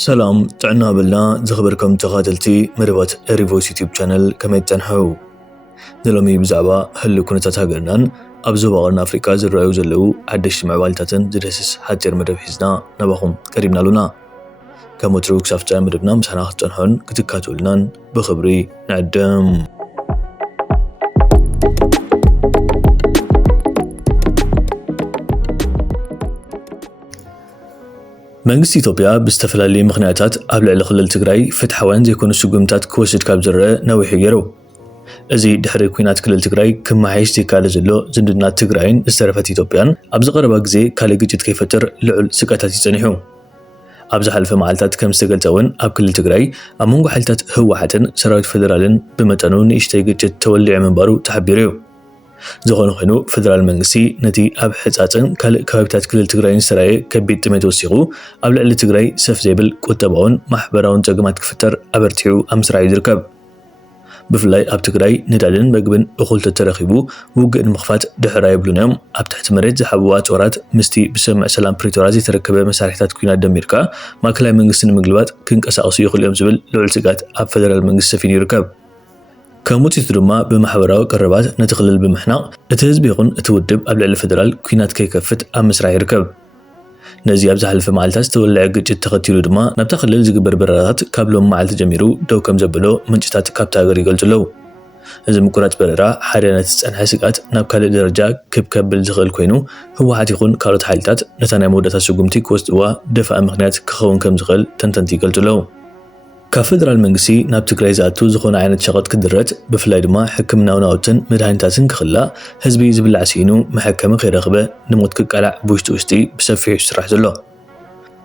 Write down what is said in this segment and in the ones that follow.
سلام تعنا بالله زخبركم تغادلتي مربات ريفويس يوتيوب channel كما يتنحو دلومي بزعبا هل كنت تهاجرنان أبزو بغرنا أفريقيا زرعو زلو عدش معوالتاتن زرسس حاتير مدب حزنا نباهم قريبنا لنا كمتروك سافتان مدبنا مسحنا خطنهن كتكاتو لنان بخبري نعدم መንግስት ኢትዮጵያ ብዝተፈላለዩ ምኽንያታት ኣብ ልዕሊ ክልል ትግራይ ፍትሓውን ዘይኮኑ ስጉምታት ክወስድ ካብ ዝረአ ነዊሑ ገይሩ እዚ ድሕሪ ኩናት ክልል ትግራይ ክመሓየሽ ዘይከኣለ ዘሎ ዝምድናት ትግራይን ዝተረፈት ኢትዮጵያን ኣብ ዝቐረበ ግዜ ካልእ ግጭት ከይፈጥር ልዑል ስጋታት ይጸኒሑ ኣብ ዝሓለፈ መዓልታት ከም ዝተገልጸ እውን ኣብ ክልል ትግራይ ኣብ መንጎ ሓይልታት ህወሓትን ሰራዊት ፌደራልን ብመጠኑ ንእሽተይ ግጭት ተወሊዑ ምንባሩ ተሓቢሩ እዩ ዝኾነ ኮይኑ ፌደራል መንግስቲ ነቲ ኣብ ሕጻጽን ካልእ ከባቢታት ክልል ትግራይን ሰራየ ከቢድ ጥሜት ወሲኹ ኣብ ልዕሊ ትግራይ ሰፍ ዘይብል ቁጠባውን ማሕበራውን ፀገማት ክፍጠር ኣበርቲዑ ኣብ ምስራሕ ይርከብ ብፍላይ ኣብ ትግራይ ነዳድን ምግብን እኹል ተተረኺቡ ውግእ ንምኽፋት ድሕራ የብሉን እዮም ኣብ ትሕቲ መሬት ዝሓብዋ ጾራት ምስቲ ብስምዕ ሰላም ፕሪቶርያ ዝተረከበ መሳርሒታት ኩናት ደሚርካ ማእከላይ መንግስቲ ንምግልባጥ ክንቀሳቐሱ ይኽእሉ እዮም ዝብል ልዑል ስጋት ኣብ ፌደራል መንግስቲ ሰፊኑ ይርከብ كموتيت دوما بمحبراو قربات نتخلل بمحناق اتهزب يخون اتودب قبل الفدرال كوينات كيكفت ام مسرع يركب نزي ابزح الف معلتاس تولع قجت تغتيلو دوما نبتخلل زقبر برارات كابلو معلت جميرو دو كم زبلو منجتات كابتا غري قلتلو إذا مكونات بررا حاليا تسأنها سقات نبكال درجة كبل زغل كوينو هو حاتيخون كارت حالتات نتانا مودة سقومتي كوستوا دفع مغنيات كخون كم زغل تنتنتي قلتلو كفدرال منغسي ناب تግራይ ዝኣቱ ዝኾነ ዓይነት ሸቐጥ ክድረት ብፍላይ ድማ ሕክምናዊ ናውትን መድሃኒታትን ክኽላ ህዝቢ ዝብላዕ ሲኑ መሐከሚ ከይረኽበ ንሞት ክቃላዕ ብውሽጢ ብሰፊሑ ይስራሕ ዘሎ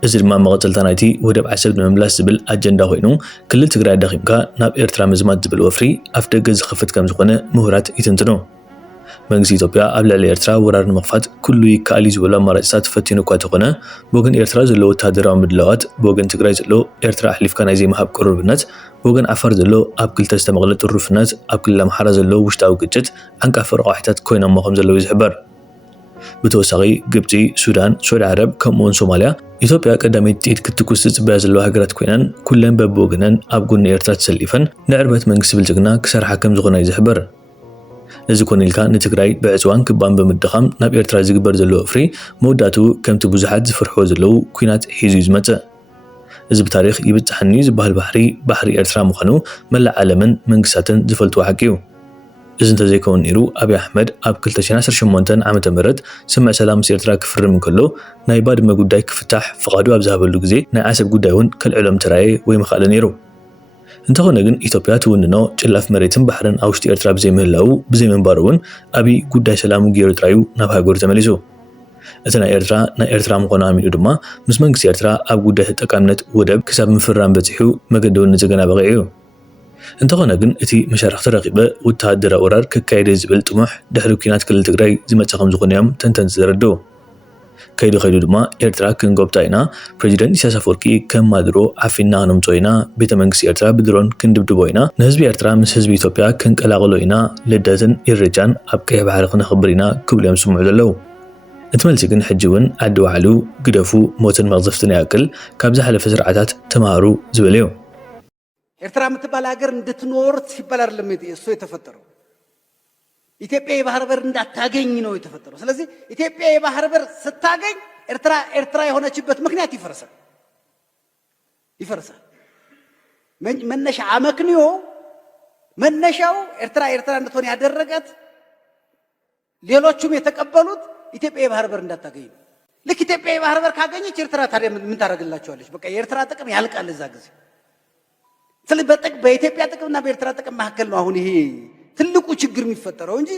እዚ ድማ መቐጠልታ ናይቲ ወደብ ዓሰብ ንምምላስ ዝብል ኣጀንዳ ኮይኑ ክልል ትግራይ ዳኺምካ ናብ ኤርትራ ምዝማት ዝብል ወፍሪ ኣፍ ደገ ዝኽፍት ከም ዝኾነ ምሁራት ይትንትኑ መንግስቲ ኢትዮጵያ ኣብ ልዕሊ ኤርትራ ወራር ንምኽፋት ኩሉ ይከኣል እዩ ዝብሉ ኣማራጭታት ፈቲኑ እኳ እንተኾነ ብወገን ኤርትራ ዘሎ ወታደራዊ ምድላዋት ብወገን ትግራይ ዘሎ ኤርትራ ኣሕሊፍካ ናይ ዘይምሃብ ቅርርብነት ብወገን ዓፋር ዘሎ ኣብ ክልተ ዝተመቕለ ጥሩፍነት ኣብ ክልል ኣምሓራ ዘሎ ውሽጣዊ ግጭት ዓንቃፍ ረቑሒታት ኮይኖሞ ከም ዘለዉ ይዝሕበር ብተወሳኺ ግብፂ ሱዳን ሱዑድ ዓረብ ከምኡውን ሶማልያ ኢትዮጵያ ቀዳሚት ጥኢት ክትኩስ ዝፅበያ ዘለዋ ሃገራት ኮይነን ኩለን በብወገነን ኣብ ጎኒ ኤርትራ ተሰሊፈን ንዕርበት መንግስቲ ብልጽግና ክሰርሓ ከም ዝኾነ ይዝሕበር እዚ ኮኒልካ ንትግራይ ብዕፅዋን ክባን ብምድኻም ናብ ኤርትራ ዝግበር ዘሎ ወፍሪ መወዳቱ ከምቲ ብዙሓት ዝፍርሕዎ ዘለዉ ኩናት ሒዙ ዝመጽእ እዚ ብታሪክ ይብፅሐኒ ዝበሃል ባሕሪ ኤርትራ ምዃኑ መላእ ዓለምን መንግስታትን ዝፈልጥዎ ሓቂ እዩ እዚ እንተዘይከውን ነይሩ ኣብይ ኣሕመድ ኣብ 2018 ዓመተ ምህረት ስምዕ ሰላም ምስ ኤርትራ ክፍርም እንከሎ ናይ ባድመ ጉዳይ ክፍታሕ ፍቓዱ ኣብ ዝሃበሉ ግዜ ናይ ዓሰብ ጉዳይ እውን ከልዕሎም ተራየ ወይ ምኽኣለ ነይሩ እንተኾነ ግን ኢትዮጵያ ትውንኖ ጭላፍ መሬትን ባሕርን ኣብ ውሽጢ ኤርትራ ብዘይምህላው ብዘይምንባሩ እውን ኣብይ ጉዳይ ሰላሙ ገይሩ ጥራዩ ናብ ሃገሩ ተመሊሱ እቲ ናይ ኤርትራ ምዃኑ ኣሚኑ ድማ ምስ መንግስቲ ኤርትራ ኣብ ጉዳይ ተጠቃምነት ወደብ ክሳብ ምፍራም በፂሑ መገዲ እውን ንዘገናበቐ እዩ እንተኾነ ግን እቲ መሻርክ ተረኺበ ወተሃደራዊ ወራር ክካየድ ዝብል ጥሙሕ ድሕሪ ኩናት ክልል ትግራይ ዝመጽእ ከም ዝኾነ እዮም ተንተንቲ ዘረድኡ ከይዱ ድማ ኤርትራ ክንጎብታ ኢና ፕሬዚደንት ኢሳያስ አፈወርቂ ከም ማድሮ ዓፊና ነምጾ ኢና ቤተ መንግስቲ ኤርትራ ብድሮን ክንድብድቦ ኢና ንህዝቢ ኤርትራ ምስ ህዝቢ ኢትዮጵያ ክንቀላቕሎ ኢና ልደትን ኢሬቻን ኣብ ቀይሕ ባሕሪ ክነኽብር ኢና ክብሉ እዮም ስምዑ ዘለዉ እቲ መልሲ ግን ሕጂ እውን ዓዲ ባዕሉ ግደፉ ሞትን መቕዘፍትን ያክል ካብ ዝሓለፈ ስርዓታት ተማሃሩ ዝብል እዩ ኤርትራ የምትባል ሀገር እንድትኖር ሲባል አይደለም እሱ የተፈጠረው ኢትዮጵያ የባህር በር እንዳታገኝ ነው የተፈጠረው ስለዚህ ኢትዮጵያ የባህር በር ስታገኝ ኤርትራ የሆነችበት ምክንያት ይፈርሳል መነሻ አመክንዮ መነሻው ኤርትራ እንድትሆን ያደረጋት ሌሎቹም የተቀበሉት ኢትዮጵያ የባህር በር እንዳታገኝ ነው ልክ ኢትዮጵያ የባህር በር ካገኘች ኤርትራ ታዲያ ምን ታደርግላቸዋለች በቃ የኤርትራ ጥቅም ያልቃል እዛ ጊዜ ስለዚህ በኢትዮጵያ ጥቅምና በኤርትራ ጥቅም መካከል ነው አሁን ይሄ ትልቁ ችግር የሚፈጠረው እንጂ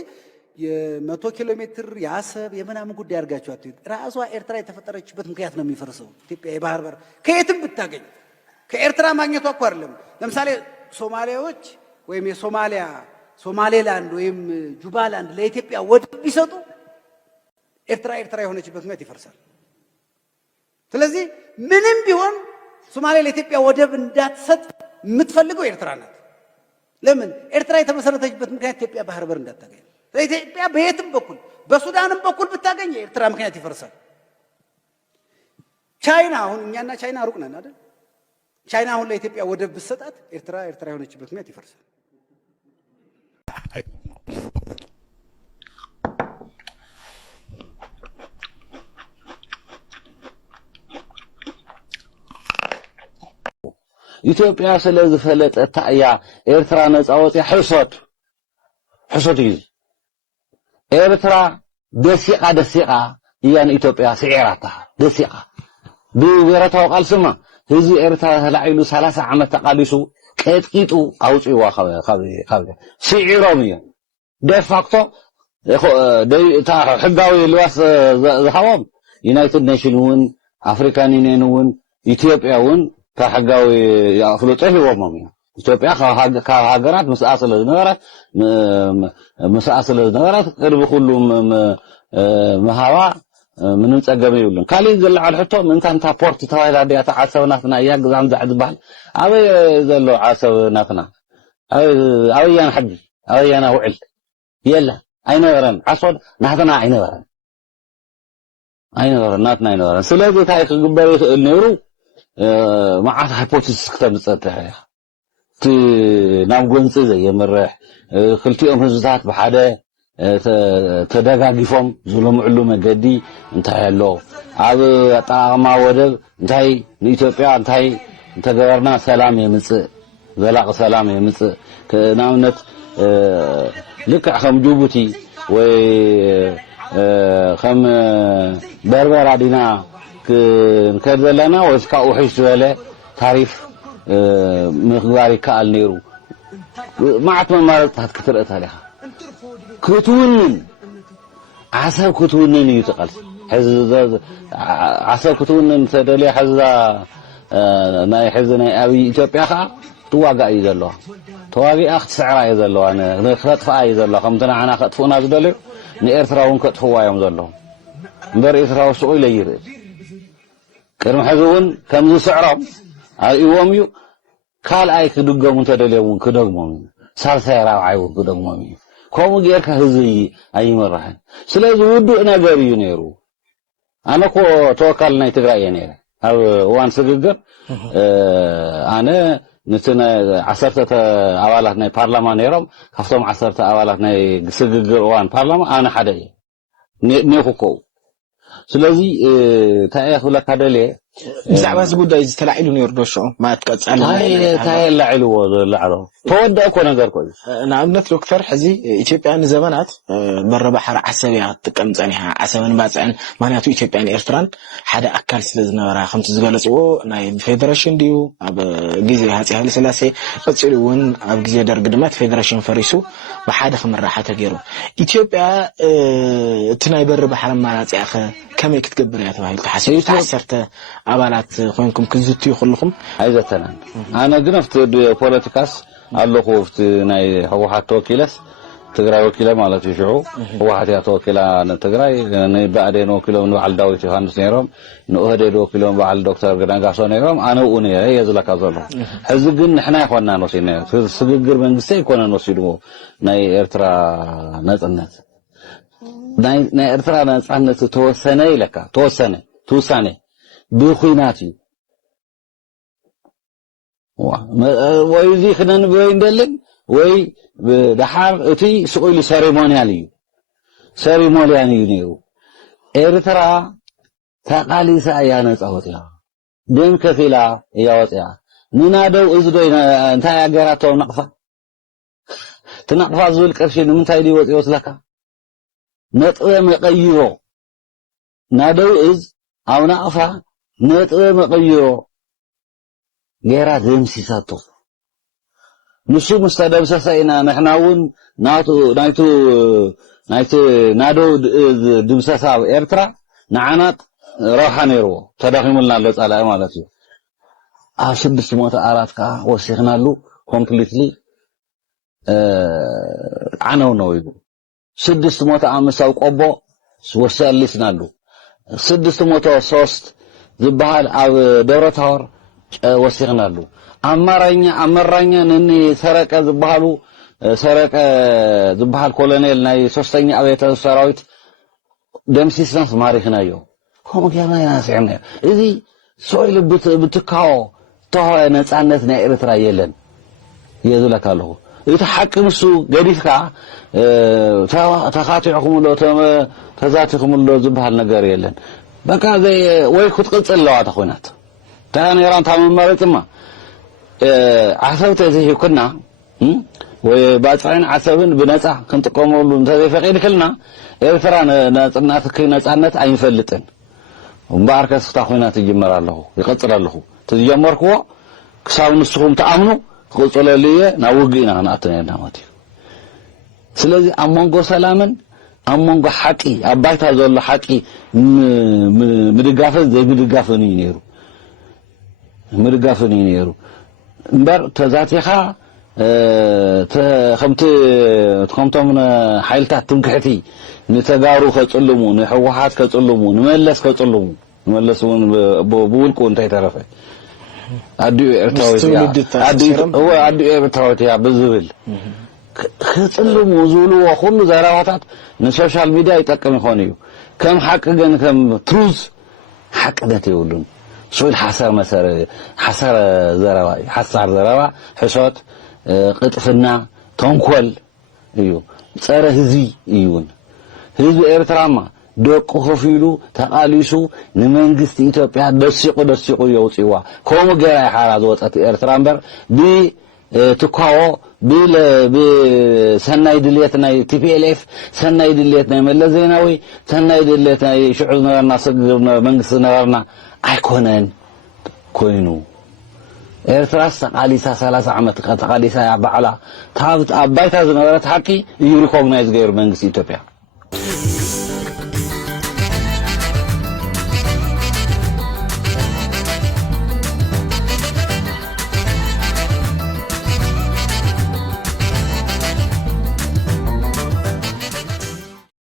የ100 ኪሎ ሜትር ያሰብ የመናም ጉዳይ አድርጋችሁ አትይት ራሷ ኤርትራ የተፈጠረችበት ምክንያት ነው የሚፈርሰው ኢትዮጵያ የባህር በር ከየትም ብታገኝ ከኤርትራ ማግኘቷ እኮ አይደለም ለምሳሌ ሶማሊያዎች ወይም ሶማሌላንድ ወይም ጁባላንድ ለኢትዮጵያ ወደብ ቢሰጡ ኤርትራ የሆነችበት ምክንያት ይፈርሳል ስለዚህ ምንም ቢሆን ሶማሊያ ለኢትዮጵያ ወደብ እንዳትሰጥ የምትፈልገው ኤርትራ ናት ለምን ኤርትራ የተመሰረተችበት ምክንያት ኢትዮጵያ ባህር በር እንዳታገኝ ኢትዮጵያ በየትም በኩል በሱዳንም በኩል ብታገኝ ኤርትራ ምክንያት ይፈርሳል ቻይና አሁን እኛና ቻይና ሩቅ ነን አይደል ቻይና አሁን ለኢትዮጵያ ወደብ ብትሰጣት ኤርትራ የሆነችበት ምክንያት ይፈርሳል። ኢትዮጵያ ስለዚህ ፈለጠታ ያ ኤርትራ ነፃ ወጥያ ሕሶት እዩ ኤርትራ ደሲቃ ያን ኢትዮጵያ ስዒራታ ደሲቃ ብብረታው ቃል ስማ ህዚ ኤርትራ ተላዒሉ 30 ዓመት ተቃሊሱ ቀጥቂጡ አውጪዋ ካብ ስዒሮም እዩ ደፋክቶ ታ ሕጋዊ ልዋስ ዝሃቦም ዩናይትድ ኔሽን ውን አፍሪካን ዩኒየን ውን ኢትዮጵያ ውን ከሕጋዊ ያፍሉጦ ሂቦም እዩ ኢትዮጵያ ካብ ሃገራት መስኣሰለ ዝነበራት ቅድቢ ኩሉም መሃባ ምንም ፀገም ይብሉን ካሊ ዝለዓል ሕቶ ምንታንታ ፖርት ተባሂላ ዲያ ተዓሰብናትና እያ ግዛም ዝባሃል ኣበይ ዘሎ ዓሰብናትና ኣበያና ሕጂ ኣበያና ውዕል የለ ኣይነበረን ዓሶድ ናትና ኣይነበረን ናትና ኣይነበረን ስለዚ እንታይ ክግበር ይኽእል ነይሩ መዓት ሃይፖቴሲስ ክተምፀት ናብ ጎንፂ ዘየምርሕ ክልቲኦም ህዝብታት ብሓደ ተደጋጊፎም ዝለምዕሉ መገዲ እንታይ ኣሎ ኣብ ኣጠቃቅማ ወደብ እንታይ ንኢትዮጵያ እንታይ እንተገበርና ሰላም የምፅእ ዘላቂ ሰላም የምፅእ ንኣብነት ልክዕ ከም ጅቡቲ ወይ ከም በርበራ ዲና ክንከድ ዘለና ወይ ካብ ውሕሽ ዝበለ ታሪፍ ምኽባር ይከኣል ነይሩ ማዓት መማረፅታት ክትርኢ ታሪኻ ክትውንን ዓሰብ ክትውንን እዩ ትቐልሲ ሕዚ ዓሰብ ክትውንን ተደልያ ሕዛ ናይ ሕዚ ናይ ኣብይ ኢትዮጵያ ከዓ ትዋጋእ እዩ ዘለዋ ተዋጊኣ ክትስዕራ እዩ ዘለዋ ክተጥፍኣ እዩ ዘለዋ ከምቲ ንዓና ከጥፍኡና ዝደልዩ ንኤርትራ እውን ከጥፍዋ እዮም ዘለዉ እምበር ኤርትራ ወስቁ ኢለ ይርኢ ቅድሚ ሕዚ እውን ከምዚ ስዕሮም ኣብእዎም እዩ ካልኣይ ክድገሙ ተደልዮም ክደግሞም እዩ ሳልሳይ ራብዓይ እውን ክደግሞም እዩ ከምኡ ጌርካ ህዝቢ ኣይመራሕን ስለዚ ውዱእ ነገር እዩ ነይሩ ኣነ እኮ ተወካል ናይ ትግራይ እየ ነይረ ኣብ እዋን ስግግር ኣነ ነቲ 10 ኣባላት ናይ ፓርላማ ነይሮም ካብቶም 10 ኣባላት ናይ ስግግር እዋን ፓርላማ ኣነ ሓደ እየ ነይኩከው ስለዚ እንታይ ክብለካ ደልየ ብዛዕባ እዚ ጉዳይ ዝተላዒሉ ነይሩ ዶ ሽዑ ማለት ቀጻሊ እንታይ ላዒልዎ ዘላዕሎ ተወደአ እኮ ነገር ኮይኑ ንኣብነት ዶክተር ሕዚ ኢትዮጵያ ንዘመናት መረባሕር ዓሰብ እያ ትጥቀም ፀኒሓ ዓሰብን ማፅዕን ምክንያቱ ኢትዮጵያን ኤርትራን ሓደ ኣካል ስለ ዝነበራ ከምቲ ዝገለፅዎ ናይ ፌደሬሽን ድዩ ኣብ ግዜ ሃፀይ ሃይለስላሴ ቀፂሉ እውን ኣብ ግዜ ደርጊ ድማ ፌደሬሽን ፈሪሱ ብሓደ ክምራሓ ተገይሩ ኢትዮጵያ እቲ ናይ በሪ ባሕሪ ኣማራፂኣ ከመይ ክትገብር እያ ተባሂሉ ተሓሲቡ ተዓሰርተ ኣባላት ኮይንኩም ክዝትዩ ኩልኩም ኣይዘተናን ኣነ ግን ኣብቲ ፖለቲካስ ኣለኹ ኣብቲ ናይ ህወሓት ተወኪለስ ትግራይ ወኪለ ማለት እዩ ሽዑ ህወሓት እያ ተወኪላ ንትግራይ ንብኣዴን ወኪሎም ንበዓል ዳዊት ዮሃንስ ነይሮም ንኦህዴድ ወኪሎም በዓል ዶክተር ገዳንጋሶ ነይሮም ኣነ ኡ ነይረ እየ ዝለካ ዘሎ ሕዚ ግን ንሕና ይኮንና ወሲድና ስግግር መንግስቲ ኣይኮነን ወሲድዎ ናይ ኤርትራ ነፅነት ናይ ኤርትራ ነፃነት ተወሰነ ኢለካ ተወሰነ ብኩናት እዩ ወይ እዚ ክነንብበ እንደልን ወይ ብድሓር እቲ ስቁኢሉ ሴሪሞኒያል እዩ ነይሩ ኤርትራ ተቃሊሳ እያ ነፃ ወፅያ ደም ከፊላ እያ ወፅያ ንናደው እዚ ዶ እንታይ ኣገራቶም ነቕፋ ትነቕፋ ዝብል ቅርሺ ንምንታይ ድዩ ወፅዮ ስለካ ነጥበ መቀይሮ ናደው እዝ ኣብ ናቕፋ ነጥበ መቀይሮ ጌራ ደምሲሳቶ ንሱ ምስተደምሰሰ ኢና ንሕና እውን ናይቲ ናደው ድምሰሳ ኤርትራ ንዓናት ረብሓ ነይርዎ ተደኺሙልና ኣሎ ጻላኢ ማለት እዩ ኣብ 604 ከዓ ወሲኽናሉ ኮምፕሊትሊ ዓነው ነው ይሉ 605 ኣብ ቆቦ ወሰልስናሉ 603 ዝበሃል ኣብ ደብረታወር ወሲኽናሉ ኣመራኛ ነኒ ሰረቀ ዝበሃል ኮሎኔል ናይ 3ኛ ኣብያተ ሰራዊት ደምሲስናስ ማሪኽናዮ ከምኡ ጌርና ኢና ስዕና እዚ ሶይል ብትካዎ ተሆ ነፃነት ናይ ኤርትራ የለን የዝለካ ኣለኹ እቲ ሓቂ ምሱ ገዲፍካ ተኻቲዕኩምሎ ተዛቲኹምሎ ዝበሃል ነገር የለን በቃ ወይ ክትቅፅል ኣለዋ ተኾይናት ታ ነይራን ታመመረፅማ ዓሰብ ተዘይኩና ወይ ባፅዕን ዓሰብን ብነፃ ክንጥቀመሉ እንተዘይፈቂድ ክልና ኤርትራ ነፃነት ኣይንፈልጥን እምበኣር ከስክታ ኮይናት ይጅመር ኣለኹ ይቐፅል ኣለኹ ተጀመርክዎ ክሳብ ንስኹም ተኣምኑ ክቕፅለልየ ናብ ውግእና ክንኣቱ ነርና ማለት እዩ ስለዚ ኣብ መንጎ ሰላምን ኣብ መንጎ ሓቂ ኣብ ባይታ ዘሎ ሓቂ ምድጋፍን ዘይምድጋፍን እዩ ነይሩ ምድጋፍን እዩ ነይሩ እምበር ተዛቲኻ ከምቶም ሓይልታት ትምክሕቲ ንተጋሩ ከጽልሙ ንሕወሓት ከጽልሙ ንመለስ ከጽልሙ ንመለስ እውን ብውልቁ እንታይ ተረፈ ኣዲኡ ኤርትራዊት ብዝብል ከጽልሙ ዝብልዎ ኩሉ ዘራባታት ንሶሻል ሚድያ ይጠቅም ይኾን እዩ ከም ሓቂ ግን ከም ትሩዝ ሓቅነት የብሉን سويل حسر زربا حشوت قطفنا تنكول ايو صره هزي ايون هزي ኤርትራማ ደቁ ኸፊሉ ተቃሊሱ ንመንግስት ኢትዮጵያ ደስቆ ይወጽዋ ኮሞ ገራ ሓራ ዝወጣት ኤርትራ እምበር ትኳዎ ሰናይ ድልየት ናይ TPLF ሰናይ ድልየት ናይ መለስ ዜናዊ ሰናይ ድልየት ናይ ሽዑዝ ነበርና ሰግር መንግስት ነበርና ኣይኮነን ኮይኑ ኤርትራ ተቃሊሳ 30 ዓመት ተቃሊሳ ያባዕላ ታብት አባይታ ዝነበረት ሓቂ ሪኮግናይዝ ገይሩ መንግስት ኢትዮጵያ